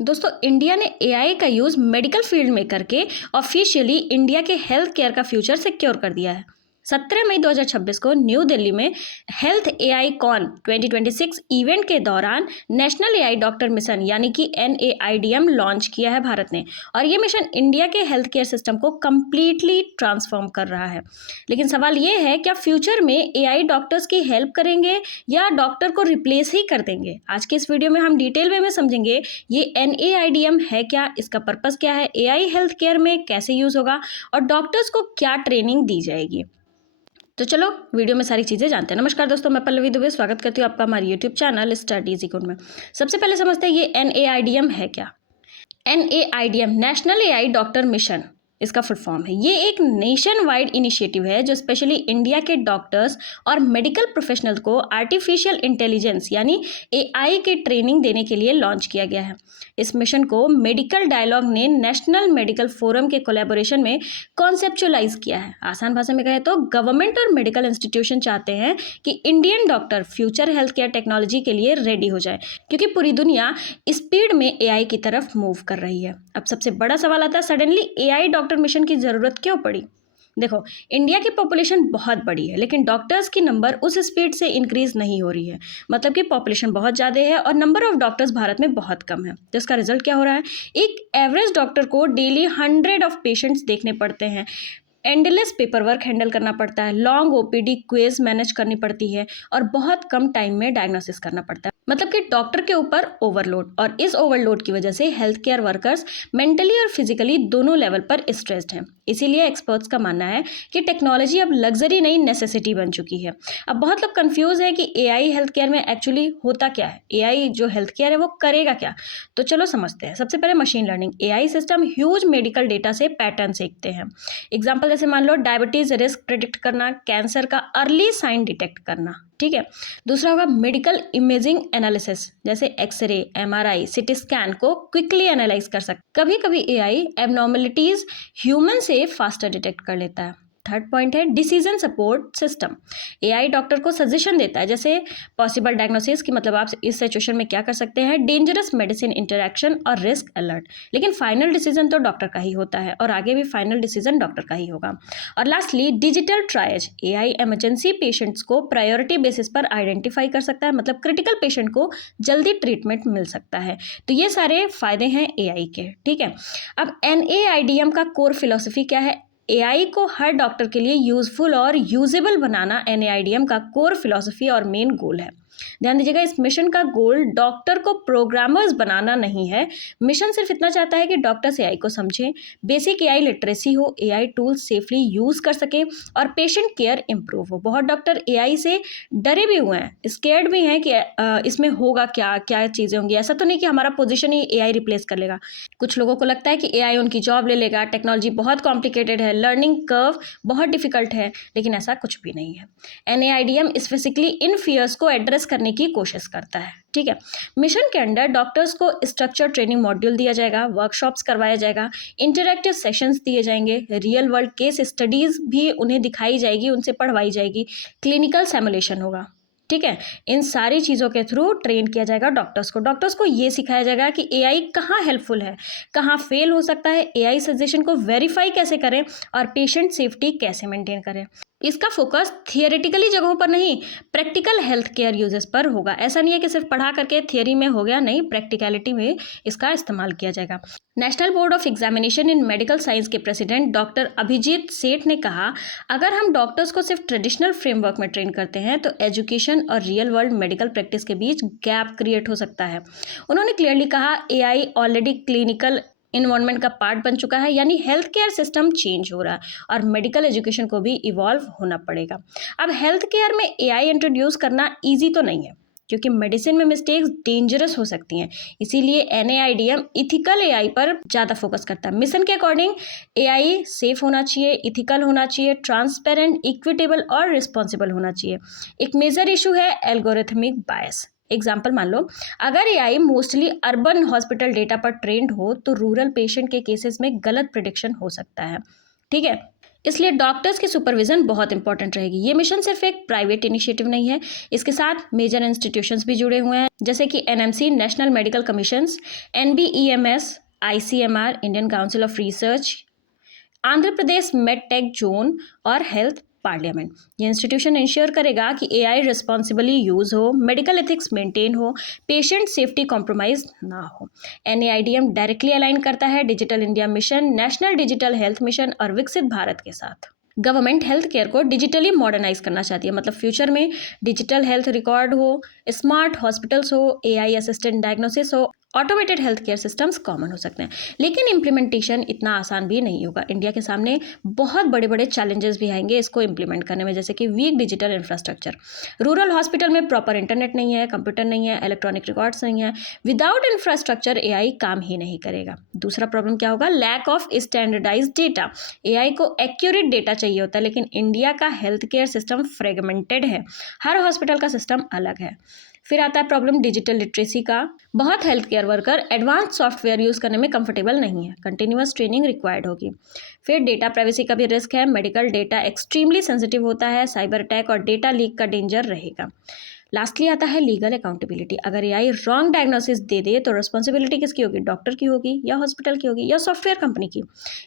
दोस्तों इंडिया ने एआई का यूज मेडिकल फील्ड में करके ऑफिशियली इंडिया के हेल्थ केयर का फ्यूचर सिक्योर कर दिया है। 17 मई 2026 को न्यू दिल्ली में हेल्थ एआई कॉन 2026 इवेंट के दौरान नेशनल एआई डॉक्टर मिशन यानी कि NAIDM लॉन्च किया है भारत ने। और ये मिशन इंडिया के हेल्थ केयर सिस्टम को कम्प्लीटली ट्रांसफॉर्म कर रहा है। लेकिन सवाल ये है, क्या फ्यूचर में एआई डॉक्टर्स की हेल्प करेंगे या डॉक्टर को रिप्लेस ही कर देंगे? आज के इस वीडियो में हम डिटेल वे में समझेंगे ये NAIDM है क्या, इसका पर्पस क्या है, एआई हेल्थ केयर में कैसे यूज होगा और डॉक्टर्स को क्या ट्रेनिंग दी जाएगी। तो चलो वीडियो में सारी चीज़ें जानते हैं। नमस्कार दोस्तों, मैं पल्लवी दुबे स्वागत करती हूँ आपका हमारे यूट्यूब चैनल स्टडीज इकोन में। सबसे पहले समझते हैं ये NAIDM है क्या। NAIDM national AI doctor mission इसका फुल फॉर्म है। ये एक नेशन वाइड इनिशिएटिव है जो स्पेशली इंडिया के डॉक्टर्स और मेडिकल प्रोफेशनल को आर्टिफिशियल इंटेलिजेंस यानी एआई की ट्रेनिंग देने के लिए लॉन्च किया गया है। इस मिशन को मेडिकल डायलॉग ने नेशनल मेडिकल फोरम के कोलैबोरेशन में कॉन्सेप्चुअलाइज किया है। आसान भाषा में कहें तो गवर्नमेंट और मेडिकल इंस्टीट्यूशन चाहते हैं कि Indian doctor future health care technology के लिए रेडी हो जाए, क्योंकि पूरी दुनिया स्पीड में एआई की तरफ मूव कर रही है। अब सबसे बड़ा सवाल आता है, सडनली एआई डॉक्टर मिशन की जरूरत क्यों पड़ी? देखो, इंडिया की पॉपुलेशन बहुत बड़ी है लेकिन डॉक्टर्स की नंबर उस स्पीड से इंक्रीज नहीं हो रही है। मतलब कि पॉपुलेशन बहुत ज़्यादा है और नंबर ऑफ डॉक्टर्स भारत में बहुत कम है। तो इसका रिजल्ट क्या हो रहा है? एक एवरेज डॉक्टर को डेली 100 ऑफ पेशेंट्स देखने पड़ते हैं, एंडलेस पेपर वर्क हैंडल करना पड़ता है, लॉन्ग ओपीडी क्वेज मैनेज करनी पड़ती है और बहुत कम टाइम में डायग्नोसिस करना पड़ता है। मतलब कि डॉक्टर के ऊपर ओवरलोड, और इस ओवरलोड की वजह से हेल्थ केयर वर्कर्स मेंटली और फिजिकली दोनों लेवल पर स्ट्रेस्ड हैं। इसीलिए एक्सपर्ट्स का मानना है कि टेक्नोलॉजी अब लग्जरी नहीं नेसेसिटी बन चुकी है। अब बहुत लोग कंफ्यूज है कि एआई हेल्थ केयर में एक्चुअली होता क्या है, एआई जो हेल्थ केयर है वो करेगा क्या। तो चलो समझते हैं। सबसे पहले machine learning. AI system huge medical data से पैटर्न सीखते हैं। एग्जाम्पल जैसे मान लो डायबिटीज रिस्क प्रिडिक्ट करना, कैंसर का अर्ली साइन डिटेक्ट करना। ठीक है। दूसरा होगा मेडिकल इमेजिंग एनालिसिस, जैसे एक्सरे, MRI, सिटी स्कैन को क्विकली एनालाइज कर सकते। कभी कभी एआई एबनॉर्मलिटीज ह्यूमन से फास्टर डिटेक्ट कर लेता है। थर्ड पॉइंट है decision support system. AI doctor को सजेशन देता है, जैसे पॉसिबल डायग्नोसिस की, मतलब आप इस सिचुएशन में क्या कर सकते हैं, डेंजरस मेडिसिन इंटरैक्शन और रिस्क अलर्ट। लेकिन फाइनल डिसीजन तो डॉक्टर का ही होता है और आगे भी फाइनल डिसीजन डॉक्टर का ही होगा। और lastly digital triage. AI emergency patients को प्रायोरिटी बेसिस पर आइडेंटिफाई कर सकता है, मतलब क्रिटिकल पेशेंट को जल्दी ट्रीटमेंट मिल सकता है। तो ये सारे फायदे हैं एआई के। ठीक है। अब NAIDM का कोर फिलॉसफी क्या है? एआई को हर डॉक्टर के लिए यूजफुल और यूजेबल बनाना NAIDM का कोर फिलॉसफी और मेन गोल है। ध्यान दीजिएगा, इस मिशन का गोल डॉक्टर को प्रोग्रामर्स बनाना नहीं है। मिशन सिर्फ इतना चाहता है कि डॉक्टर्स एआई को समझें, बेसिक एआई लिटरेसी हो, एआई टूल्स सेफली यूज कर सके और पेशेंट केयर इंप्रूव हो। बहुत डॉक्टर एआई से डरे भी हुए हैं, स्केर्ड भी हैं कि इसमें होगा क्या क्या चीज़ें होंगी। ऐसा तो नहीं कि हमारा पोजीशन ही एआई रिप्लेस कर लेगा। कुछ लोगों को लगता है कि एआई उनकी जॉब ले लेगा, टेक्नोलॉजी बहुत कॉम्प्लिकेटेड है, लर्निंग कर्व बहुत डिफिकल्ट है, लेकिन ऐसा कुछ भी नहीं है। NAIDM स्पेसिफिकली इन फियर्स को एड्रेस करने की कोशिश करता है। ठीक है। मिशन के अंडर डॉक्टर्स को स्ट्रक्चर ट्रेनिंग मॉड्यूल दिया जाएगा, वर्कशॉप्स करवाया जाएगा, इंटरैक्टिव सेशंस दिए जाएंगे, रियल वर्ल्ड केस स्टडीज भी उन्हें दिखाई जाएगी, उनसे पढ़वाई जाएगी, क्लिनिकल सिमुलेशन होगा। ठीक है। इन सारी चीज़ों के थ्रू ट्रेन किया जाएगा डॉक्टर्स को ये सिखाया जाएगा कि एआई कहाँ हेल्पफुल है, कहाँ फेल हो सकता है, एआई सजेशन को वेरीफाई कैसे करें और पेशेंट सेफ्टी कैसे मेंटेन करें। इसका फोकस थियोरेटिकली जगहों पर नहीं, प्रैक्टिकल हेल्थ केयर यूजेस पर होगा। ऐसा नहीं है कि सिर्फ पढ़ा करके थियोरी में हो गया, नहीं, प्रैक्टिकलिटी में इसका इस्तेमाल किया जाएगा। National board of examination in medical science के प्रेसिडेंट डॉक्टर अभिजीत सेठ ने कहा, अगर हम डॉक्टर्स को सिर्फ ट्रेडिशनल फ्रेमवर्क में ट्रेन करते हैं तो एजुकेशन और रियल वर्ल्ड मेडिकल प्रैक्टिस के बीच गैप क्रिएट हो सकता है। उन्होंने क्लियरली कहा, एआई ऑलरेडी क्लिनिकल इन्वायरमेंट का पार्ट बन चुका है, यानी हेल्थ केयर सिस्टम चेंज हो रहा है और मेडिकल एजुकेशन को भी इवॉल्व होना पड़ेगा। अब हेल्थ केयर में एआई इंट्रोड्यूस करना इजी तो नहीं है, क्योंकि मेडिसिन में मिस्टेक्स डेंजरस हो सकती हैं। इसीलिए NAIDM इथिकल एआई पर ज़्यादा फोकस करता है। मिशन के अकॉर्डिंग एआई सेफ होना चाहिए, इथिकल होना चाहिए, ट्रांसपेरेंट, इक्विटेबल और रिस्पॉन्सिबल होना चाहिए। एक मेजर इशू है एल्गोरिथमिक बायस। एग्जाम्पल मान लो, अगर AI mostly urban hospital data पर ट्रेंड हो तो रूरल पेशेंट के केसेस में गलत प्रिडिक्शन हो सकता है। ठीक है। इसलिए डॉक्टर्स की सुपरविजन बहुत इंपॉर्टेंट रहेगी। ये मिशन सिर्फ एक प्राइवेट इनिशिएटिव नहीं है, इसके साथ मेजर इंस्टीट्यूशंस भी जुड़े हुए हैं, जैसे कि NMC national medical commissions, NBEMS, ICMR Indian council of research, Andhra Pradesh medtech zone और हेल्थ पार्लियामेंट। ये इंस्टीट्यूशन इंश्योर करेगा कि एआई रिस्पॉन्सिबली यूज हो, मेडिकल एथिक्स मेंटेन हो, पेशेंट सेफ्टी कॉम्प्रोमाइज ना हो। एनएआईडीएम डायरेक्टली अलाइन करता है digital India mission, national digital health mission और विकसित भारत के साथ। गवर्नमेंट हेल्थ केयर को डिजिटली मॉडर्नाइज करना चाहती है, मतलब फ्यूचर में डिजिटल हेल्थ रिकॉर्ड हो, स्मार्ट हॉस्पिटल्स हो, एआई असिस्टेंट डायग्नोसिस हो, automated health care systems common हो सकते हैं। लेकिन इम्प्लीमेंटेशन इतना आसान भी नहीं होगा। इंडिया के सामने बहुत बड़े बड़े चैलेंजेस भी आएंगे इसको इम्प्लीमेंट करने में, जैसे कि weak digital infrastructure, rural hospital में प्रॉपर इंटरनेट नहीं है, कंप्यूटर नहीं है, इलेक्ट्रॉनिक रिकॉर्ड्स नहीं है। विदाउट इंफ्रास्ट्रक्चर एआई काम ही नहीं करेगा। दूसरा प्रॉब्लम क्या होगा? Lack of standardised data. AI को एक्यूरेट डेटा चाहिए होता है, लेकिन इंडिया का हेल्थ केयर सिस्टम फ्रेगमेंटेड है, हर हॉस्पिटल का सिस्टम अलग है। फिर आता है प्रॉब्लम डिजिटल लिटरेसी का। बहुत health care worker advance software use करने में कंफर्टेबल नहीं है, कंटिन्यूअस ट्रेनिंग रिक्वायर्ड होगी। फिर डेटा प्राइवेसी का भी रिस्क है, मेडिकल डेटा एक्सट्रीमली सेंसिटिव होता है, साइबर अटैक और डेटा लीक का डेंजर रहेगा। लास्टली आता है लीगल अकाउंटेबिलिटी। अगर एआई रॉन्ग डायग्नोसिस दे दे तो रिस्पॉन्सिबिलिटी किसकी होगी? डॉक्टर की होगी या हॉस्पिटल की होगी या सॉफ्टवेयर कंपनी की?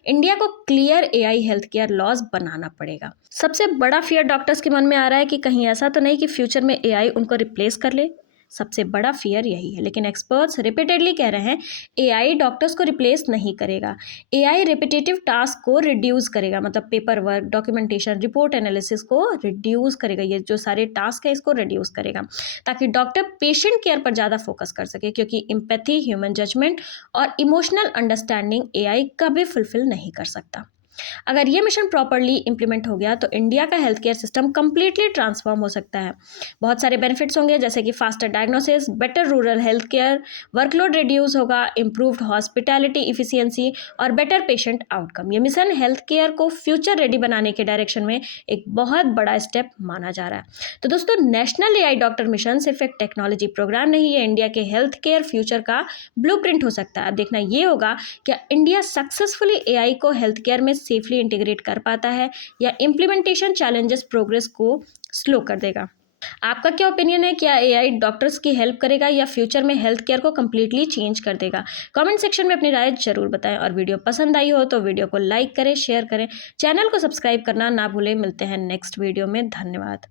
इंडिया को clear AI health care laws बनाना पड़ेगा। सबसे बड़ा फियर डॉक्टर्स के मन में आ रहा है कि कहीं ऐसा तो नहीं कि फ्यूचर में एआई उनको रिप्लेस कर ले। सबसे बड़ा फियर यही है, लेकिन एक्सपर्ट्स रिपीटेडली कह रहे हैं एआई डॉक्टर्स को रिप्लेस नहीं करेगा। एआई रिपीटेटिव टास्क को रिड्यूस करेगा, मतलब paper work, documentation, report analysis को रिड्यूस करेगा। ये जो सारे टास्क है इसको रिड्यूस करेगा, ताकि डॉक्टर पेशेंट केयर पर ज़्यादा फोकस कर सके, क्योंकि एम्पैथी, ह्यूमन जजमेंट और इमोशनल अंडरस्टैंडिंग एआई कभी फुलफिल नहीं कर सकता। अगर ये मिशन प्रॉपरली इंप्लीमेंट हो गया तो इंडिया का health care system completely transform हो सकता है। बहुत सारे बेनिफिट्स होंगे, जैसे कि faster diagnosis, better rural health care, workload reduce होगा, इम्प्रूव्ड हॉस्पिटैलिटी इफिशियंसी और बेटर पेशेंट आउटकम। ये मिशन हेल्थ केयर को फ्यूचर रेडी बनाने के डायरेक्शन में एक बहुत बड़ा स्टेप माना जा रहा है। तो दोस्तों, नेशनल एआई डॉक्टर मिशन सिर्फ एक टेक्नोलॉजी प्रोग्राम नहीं है, इंडिया के हेल्थ केयर फ्यूचर का ब्लूप्रिंट हो सकता है। अब देखना ये होगा कि इंडिया सक्सेसफुली एआई को हेल्थ केयर में सेफली इंटीग्रेट कर पाता है या इम्प्लीमेंटेशन चैलेंजेस प्रोग्रेस को स्लो कर देगा। आपका क्या ओपिनियन है? क्या एआई डॉक्टर्स की हेल्प करेगा या फ्यूचर में हेल्थ केयर को कंप्लीटली चेंज कर देगा? कमेंट सेक्शन में अपनी राय जरूर बताएं, और वीडियो पसंद आई हो तो वीडियो को लाइक करें, शेयर करें, चैनल को सब्सक्राइब करना ना भूलें। मिलते हैं नेक्स्ट वीडियो में। धन्यवाद।